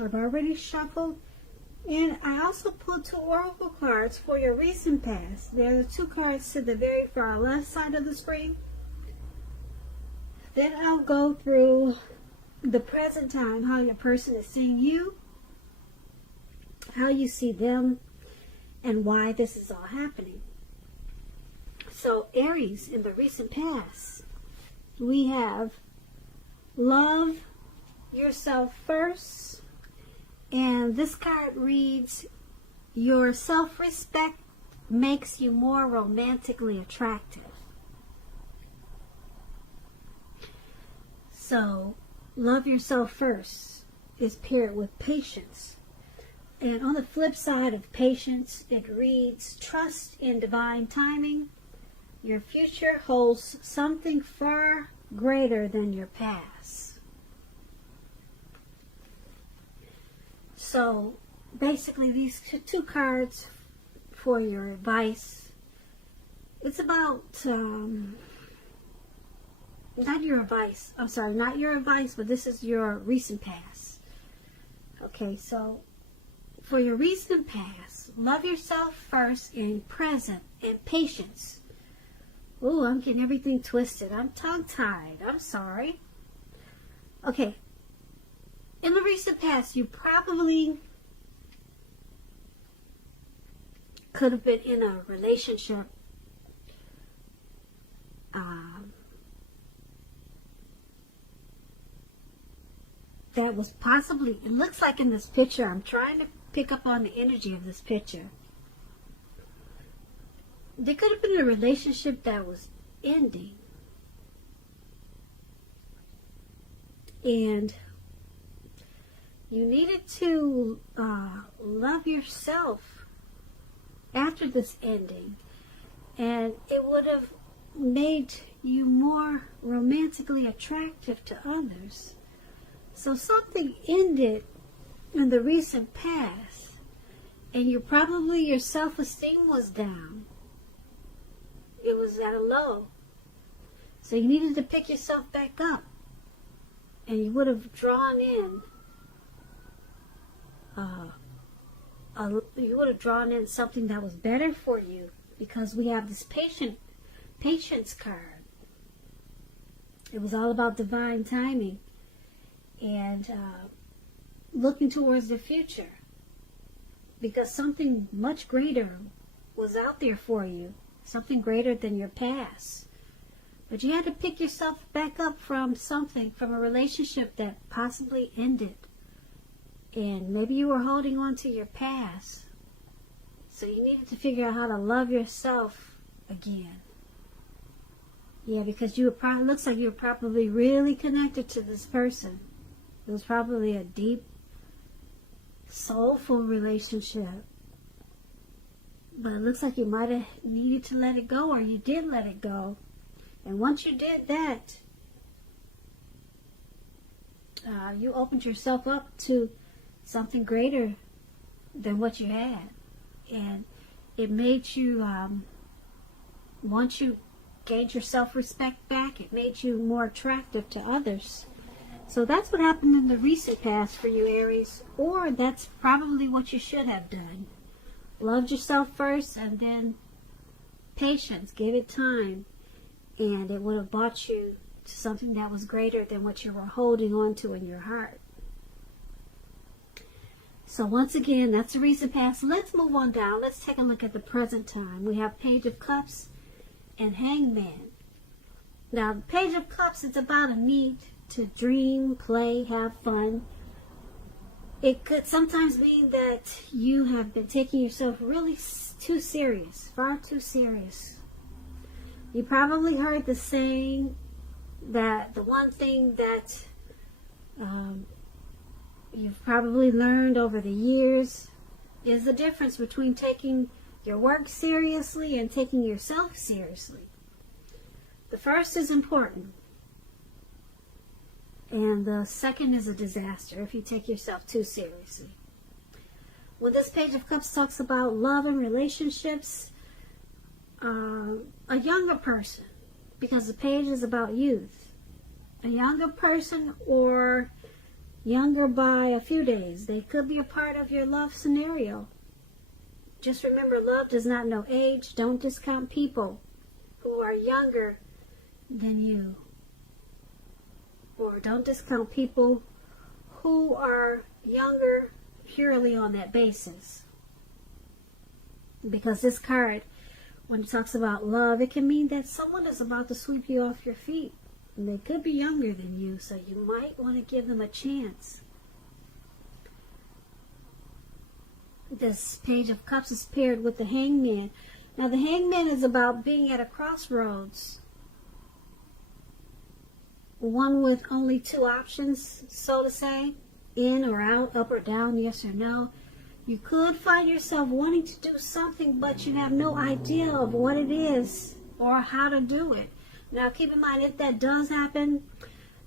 I've already shuffled. And I also pulled 2 oracle cards for your recent past. There are 2 cards to the very far left side of the screen. Then I'll go through the present time, how your person is seeing you, how you see them, and why this is all happening. So Aries, in the recent past, we have love yourself first. And this card reads, your self-respect makes you more romantically attractive. So, love yourself first is paired with patience. And on the flip side of patience, it reads, trust in divine timing. Your future holds something far greater than your past. So, basically, these 2 cards for your advice. It's about, not your advice. I'm sorry, not your advice, but this is your recent past. Okay, so, for your recent past, love yourself first in present and patience. Ooh, I'm getting everything twisted. I'm tongue-tied. I'm sorry. Okay. In the recent past, you probably could have been in a relationship that was possibly, it looks like in this picture, I'm trying to pick up on the energy of this picture. There could have been a relationship that was ending. And you needed to love yourself after this ending. And it would have made you more romantically attractive to others. So something ended in the recent past. And your self-esteem was down. It was at a low. So you needed to pick yourself back up. And you would have drawn in something that was better for you, because we have this patience card. It was all about divine timing and looking towards the future, because something much greater was out there for you, something greater than your past. But you had to pick yourself back up from a relationship that possibly ended. And maybe you were holding on to your past. So you needed to figure out how to love yourself again. Yeah, because it looks like you were probably really connected to this person. It was probably a deep, soulful relationship. But it looks like you might have needed to let it go, or you did let it go. And once you did that, you opened yourself up to something greater than what you had. And it made you, once you gained your self-respect back, it made you more attractive to others. So that's what happened in the recent past for you, Aries. Or that's probably what you should have done. Loved yourself first, and then patience, gave it time. And it would have brought you to something that was greater than what you were holding on to in your heart. So once again, that's the recent past. Let's move on down. Let's take a look at the present time. We have Page of Cups and Hangman. Now, the Page of Cups is about a need to dream, play, have fun. It could sometimes mean that you have been taking yourself really too serious, far too serious. You probably heard the saying that the one thing that you've probably learned over the years is the difference between taking your work seriously and taking yourself seriously. The first is important, and the second is a disaster if you take yourself too seriously. When this Page of Cups talks about love and relationships, a younger person, because the page is about youth, a younger person, or younger by a few days. They could be a part of your love scenario. Just remember, love does not know age. Don't discount people who are younger than you. Or don't discount people who are younger purely on that basis. Because this card, when it talks about love, it can mean that someone is about to sweep you off your feet. And they could be younger than you, so you might want to give them a chance. This Page of Cups is paired with the Hangman. Now the Hangman is about being at a crossroads. One with only two options, so to say. In or out, up or down, yes or no. You could find yourself wanting to do something, but you have no idea of what it is or how to do it. Now keep in mind, if that does happen,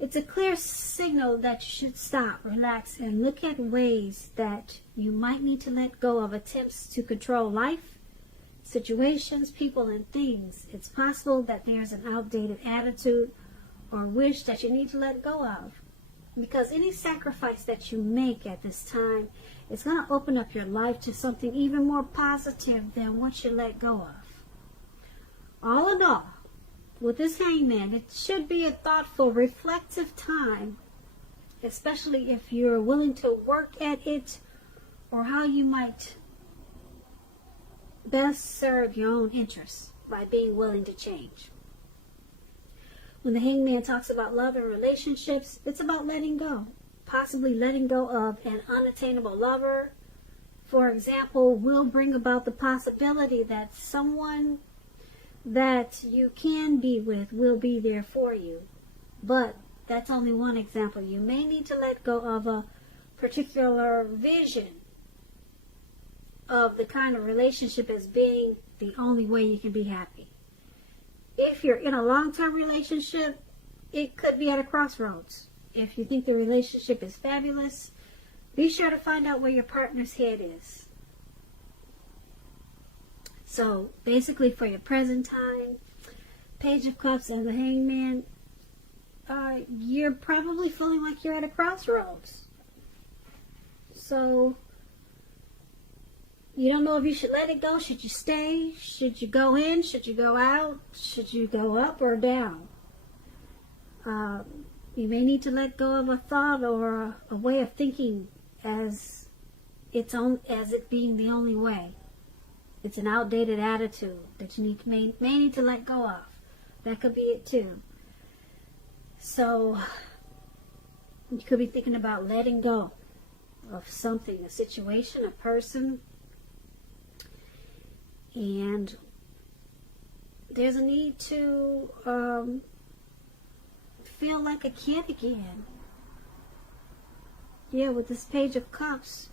it's a clear signal that you should stop, relax, and look at ways that you might need to let go of attempts to control life, situations, people, and things. It's possible that there's an outdated attitude or wish that you need to let go of. Because any sacrifice that you make at this time is going to open up your life to something even more positive than what you let go of. All in all, with this Hangman, it should be a thoughtful, reflective time, especially if you're willing to work at it or how you might best serve your own interests by being willing to change. When the Hangman talks about love and relationships, it's about letting go. Possibly letting go of an unattainable lover, for example, will bring about the possibility that someone that you can be with will be there for you. But that's only one example. You may need to let go of a particular vision of the kind of relationship as being the only way you can be happy. If you're in a long-term relationship, it could be at a crossroads. If you think the relationship is fabulous, be sure to find out where your partner's head is. So, basically for your present time, Page of Cups and the Hangman, you're probably feeling like you're at a crossroads. So, you don't know if you should let it go. Should you stay? Should you go in? Should you go out? Should you go up or down? You may need to let go of a thought or a way of thinking as it being the only way. It's an outdated attitude that you may need to let go of. That could be it too. So you could be thinking about letting go of something, a situation, a person. And there's a need to feel like a kid again. Yeah, with this Page of Cups,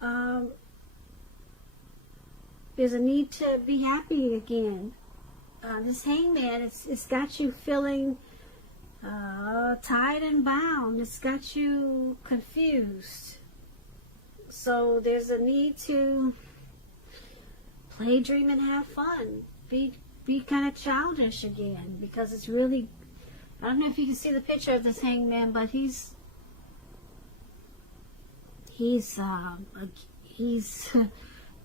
there's a need to be happy again. This Hangman, it's got you feeling tied and bound. It's got you confused. So there's a need to play, dream, and have fun. Be kind of childish again, because it's really, I don't know if you can see the picture of this Hangman, but he's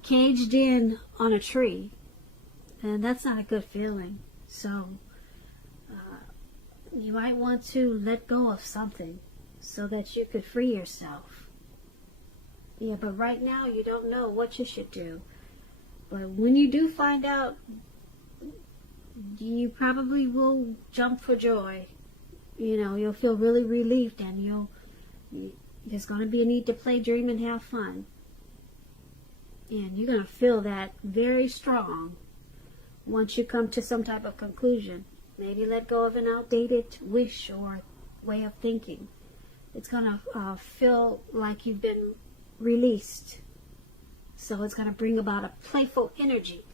caged in on a tree, and that's not a good feeling. So you might want to let go of something so that you could free yourself. Yeah, but right now you don't know what you should do. But when you do find out, you probably will jump for joy. You know, you'll feel really relieved, and there's going to be a need to play, dream, and have fun. And you're going to feel that very strong once you come to some type of conclusion. Maybe let go of an outdated wish or way of thinking. It's going to feel like you've been released. So it's going to bring about a playful energy.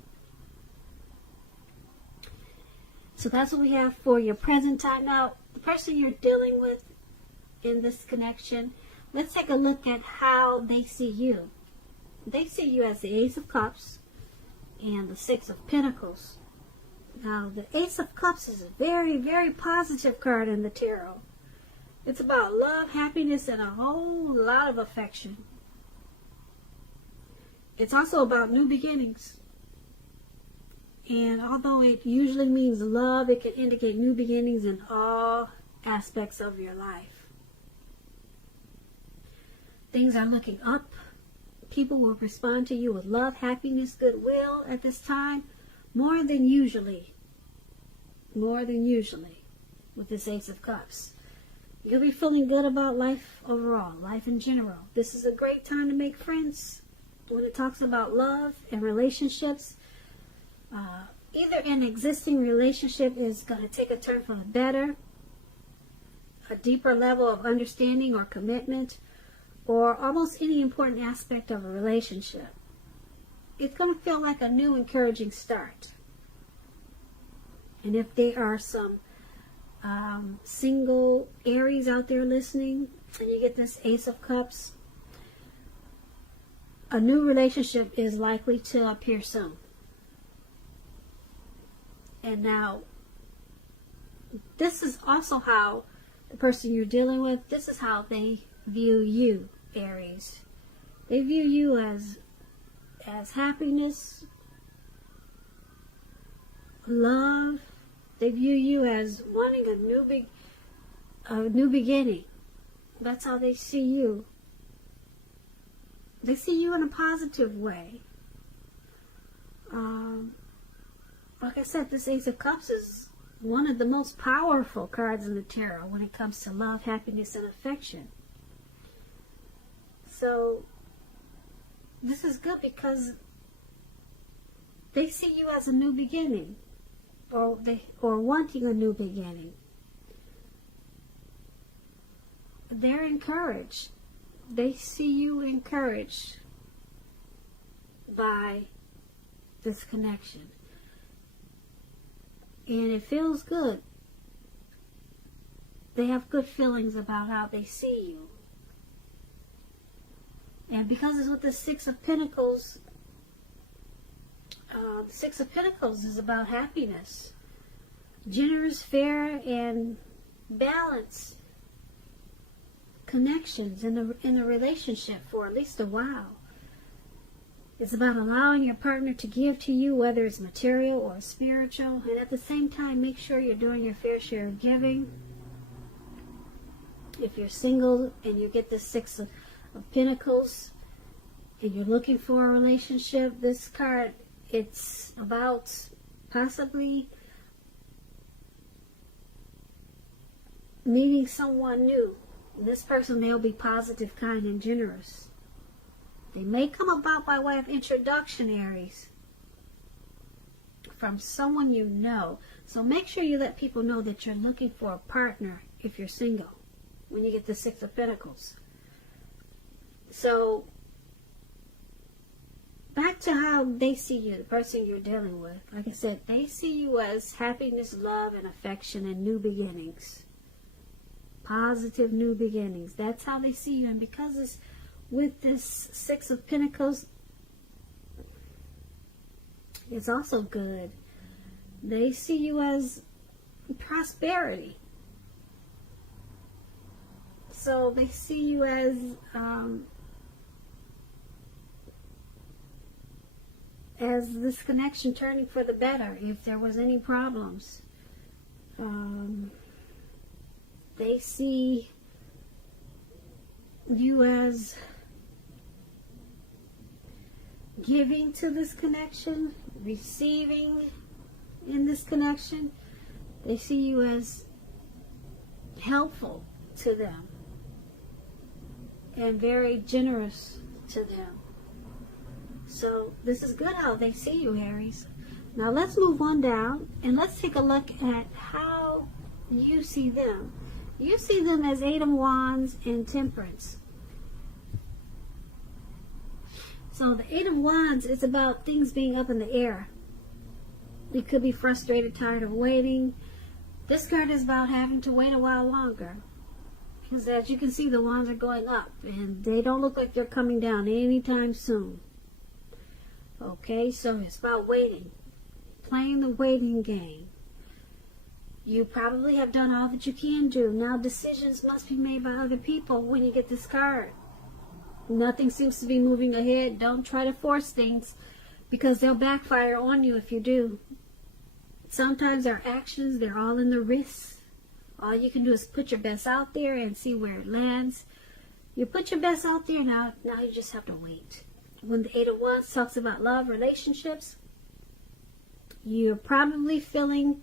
So that's what we have for your present time. Now, the person you're dealing with in this connection, let's take a look at how they see you. They see you as the Ace of Cups and the Six of Pentacles. Now, the Ace of Cups is a very, very positive card in the tarot. It's about love, happiness, and a whole lot of affection. It's also about new beginnings. And although it usually means love, it can indicate new beginnings in all aspects of your life. Things are looking up. People will respond to you with love, happiness, goodwill at this time, more than usually. More than usually with this Ace of Cups. You'll be feeling good about life overall, life in general. This is a great time to make friends. When it talks about love and relationships, either an existing relationship is going to take a turn for the better, a deeper level of understanding or commitment, or almost any important aspect of a relationship. It's going to feel like a new encouraging start. And if there are some single Aries out there listening, and you get this Ace of Cups, a new relationship is likely to appear soon. And now, this is also how the person you're dealing with, this is how they view you, Aries. They view you as happiness, love. They view you as wanting a new beginning. That's how they see you. They see you in a positive way. Like I said, this Ace of Cups is one of the most powerful cards in the tarot when it comes to love, happiness, and affection. So, this is good because they see you as a new beginning, or wanting a new beginning. They're encouraged. They see you encouraged by this connection. And it feels good. They have good feelings about how they see you. And because it's with the Six of Pentacles, the Six of Pentacles is about happiness. Generous, fair, and balanced connections in the relationship for at least a while. It's about allowing your partner to give to you, whether it's material or spiritual, and at the same time make sure you're doing your fair share of giving. If you're single and you get the Six of Pentacles and you're looking for a relationship, this card, it's about possibly meeting someone new. This person, they'll be positive, kind, and generous. They may come about by way of introduction, Aries, from someone you know. So make sure you let people know that you're looking for a partner if you're single when you get the Six of Pentacles. So, back to how they see you, the person you're dealing with. Like I said, they see you as happiness, love, and affection, and new beginnings. Positive new beginnings. That's how they see you. And because it's with this Six of Pentacles, it's also good. They see you as prosperity. So they see you as this connection turning for the better if there was any problems. They see you as giving to this connection, receiving in this connection. They see you as helpful to them and very generous to them. So this is good how they see you, Aries. Now let's move on down and let's take a look at how you see them. You see them as Eight of Wands and Temperance. So the Eight of Wands is about things being up in the air. You could be frustrated, tired of waiting. This card is about having to wait a while longer. Because as you can see, the wands are going up. And they don't look like they're coming down anytime soon. Okay, so it's about waiting. Playing the waiting game. You probably have done all that you can do. Now decisions must be made by other people when you get this card. Nothing seems to be moving ahead. Don't try to force things, because they'll backfire on you if you do. Sometimes our actions, they're all in the wrists. All you can do is put your best out there and see where it lands. You put your best out there, now you just have to wait. When the Eight of Wands talks about love, relationships, you're probably feeling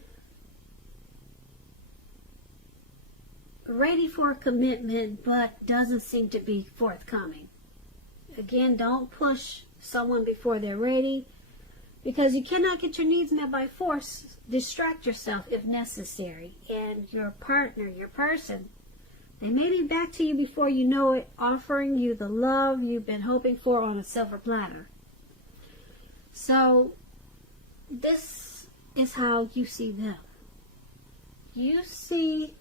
ready for a commitment, but doesn't seem to be forthcoming. Again, don't push someone before they're ready, because you cannot get your needs met by force. Distract yourself if necessary. And your partner, your person, they may be back to you before you know it, offering you the love you've been hoping for on a silver platter. So, this is how you see them. You see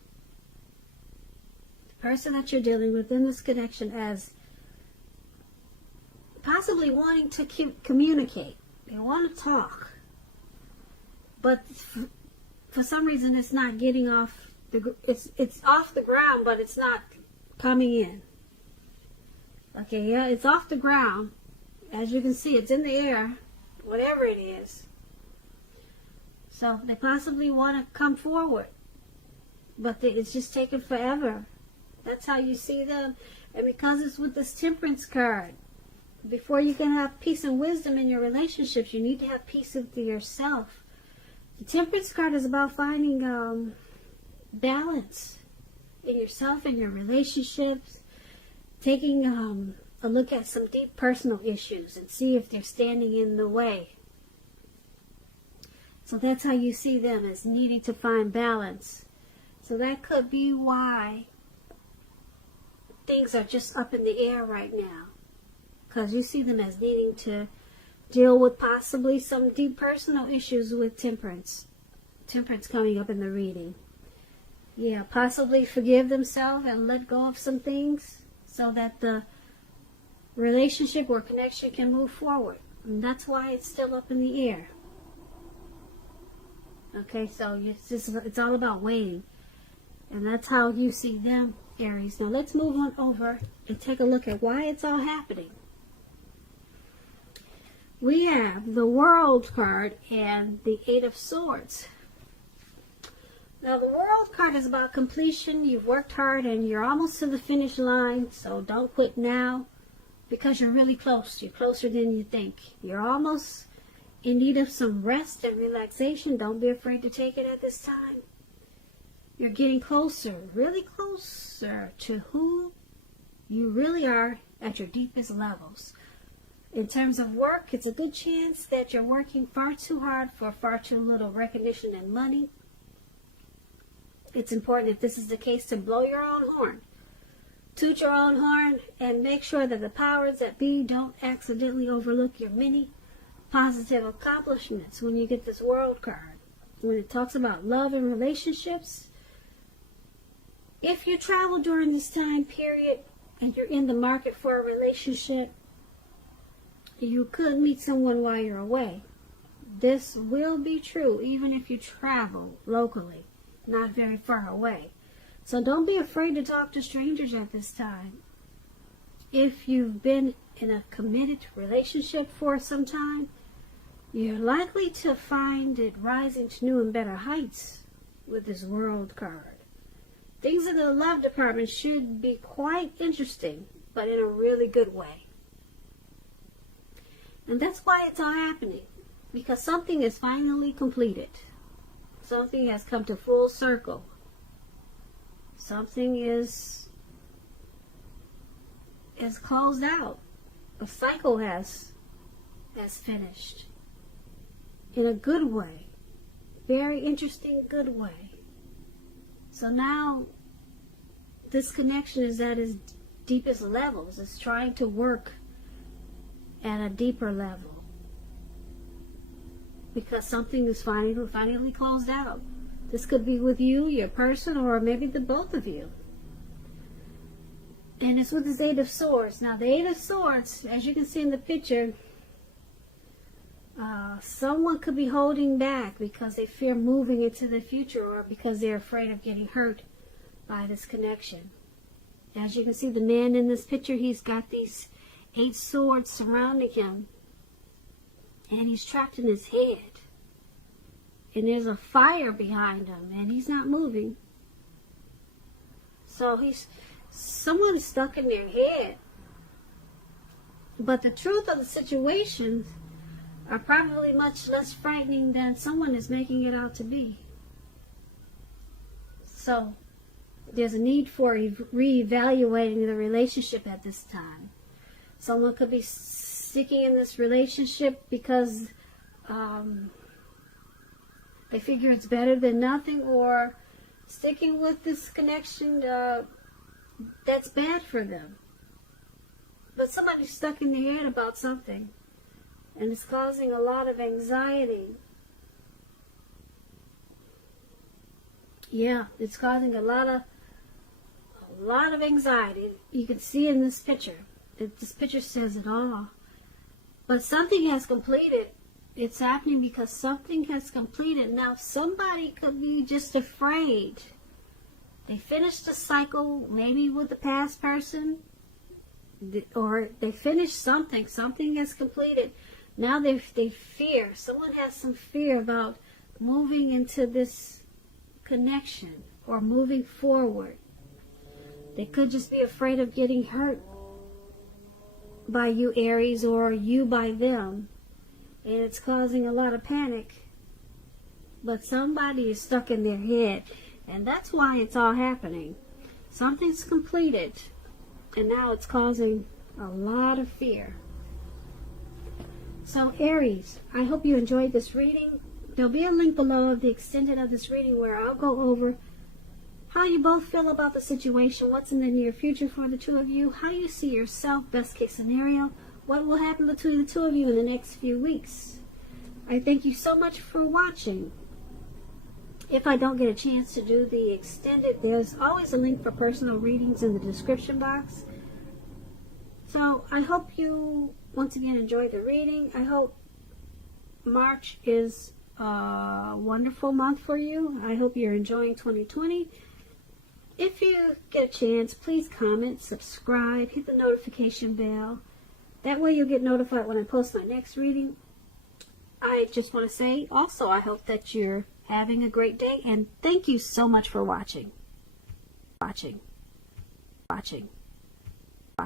the person that you're dealing with in this connection as possibly wanting to communicate. They want to talk, but for some reason it's not getting off it's off the ground, but it's not coming in. Okay, yeah, it's off the ground. As you can see, it's in the air, whatever it is. So they possibly want to come forward, but it's just taking forever. That's how you see them. And because it's with this Temperance card, before you can have peace and wisdom in your relationships, you need to have peace with yourself. The Temperance card is about finding balance in yourself and your relationships, taking a look at some deep personal issues and see if they're standing in the way. So that's how you see them, as needing to find balance. So that could be why things are just up in the air right now, because you see them as needing to deal with possibly some deep personal issues with Temperance. Temperance coming up in the reading. Yeah, possibly forgive themselves and let go of some things so that the relationship or connection can move forward. And that's why it's still up in the air. Okay, so it's all about waiting. And that's how you see them, Aries. Now let's move on over and take a look at why it's all happening. We have the World card and the Eight of Swords. Now the World card is about completion. You've worked hard and you're almost to the finish line, so don't quit now, because you're really close. You're closer than you think. You're almost in need of some rest and relaxation. Don't be afraid to take it at this time. You're getting closer, really closer to who you really are at your deepest levels. In terms of work, it's a good chance that you're working far too hard for far too little recognition and money. It's important, if this is the case, to blow your own horn. Toot your own horn and make sure that the powers that be don't accidentally overlook your many positive accomplishments when you get this World card. When it talks about love and relationships, if you travel during this time period and you're in the market for a relationship, you could meet someone while you're away. This will be true even if you travel locally, not very far away. So don't be afraid to talk to strangers at this time. If you've been in a committed relationship for some time, you're likely to find it rising to new and better heights with this World card. Things in the love department should be quite interesting, but in a really good way. And that's why it's all happening, because something is finally completed. Something has come to full circle. Something is closed out. A cycle has finished. In a good way. Very interesting, good way. So now, this connection is at its deepest levels. It's trying to work at a deeper level, because something is finally closed out. This could be with you, your person, or maybe the both of you. And it's with this Eight of Swords. Now the Eight of Swords, as you can see in the picture, Someone could be holding back because they fear moving into the future, or because they're afraid of getting hurt by this connection. As you can see, the man in this picture, he's got these 8 swords surrounding him, and he's trapped in his head. And there's a fire behind him, and he's not moving. So someone is stuck in their head. But the truth of the situation are probably much less frightening than someone is making it out to be. So there's a need for reevaluating the relationship at this time. Someone could be sticking in this relationship because they figure it's better than nothing, or sticking with this connection that's bad for them. But somebody's stuck in their head about something, and it's causing a lot of anxiety. Yeah, it's causing a lot of anxiety. You can see in this picture. This picture says it all. But something has completed. It's happening because something has completed. Now, somebody could be just afraid. They finished a cycle, maybe with the past person, or they finished something. Something has completed. Now they fear. Someone has some fear about moving into this connection or moving forward. They could just be afraid of getting hurt by you, Aries, or you by them. And it's causing a lot of panic. But somebody is stuck in their head. And that's why it's all happening. Something's completed. And now it's causing a lot of fear. So Aries, I hope you enjoyed this reading. There'll be a link below of the extended of this reading where I'll go over how you both feel about the situation, what's in the near future for the two of you, how you see yourself, best case scenario, what will happen between the two of you in the next few weeks. I thank you so much for watching. If I don't get a chance to do the extended, there's always a link for personal readings in the description box. So I hope you once again enjoyed the reading. I hope March is a wonderful month for you. I hope you're enjoying 2020. If you get a chance, please comment, subscribe, hit the notification bell. That way you'll get notified when I post my next reading. I just want to say also, I hope that you're having a great day, and thank you so much for watching.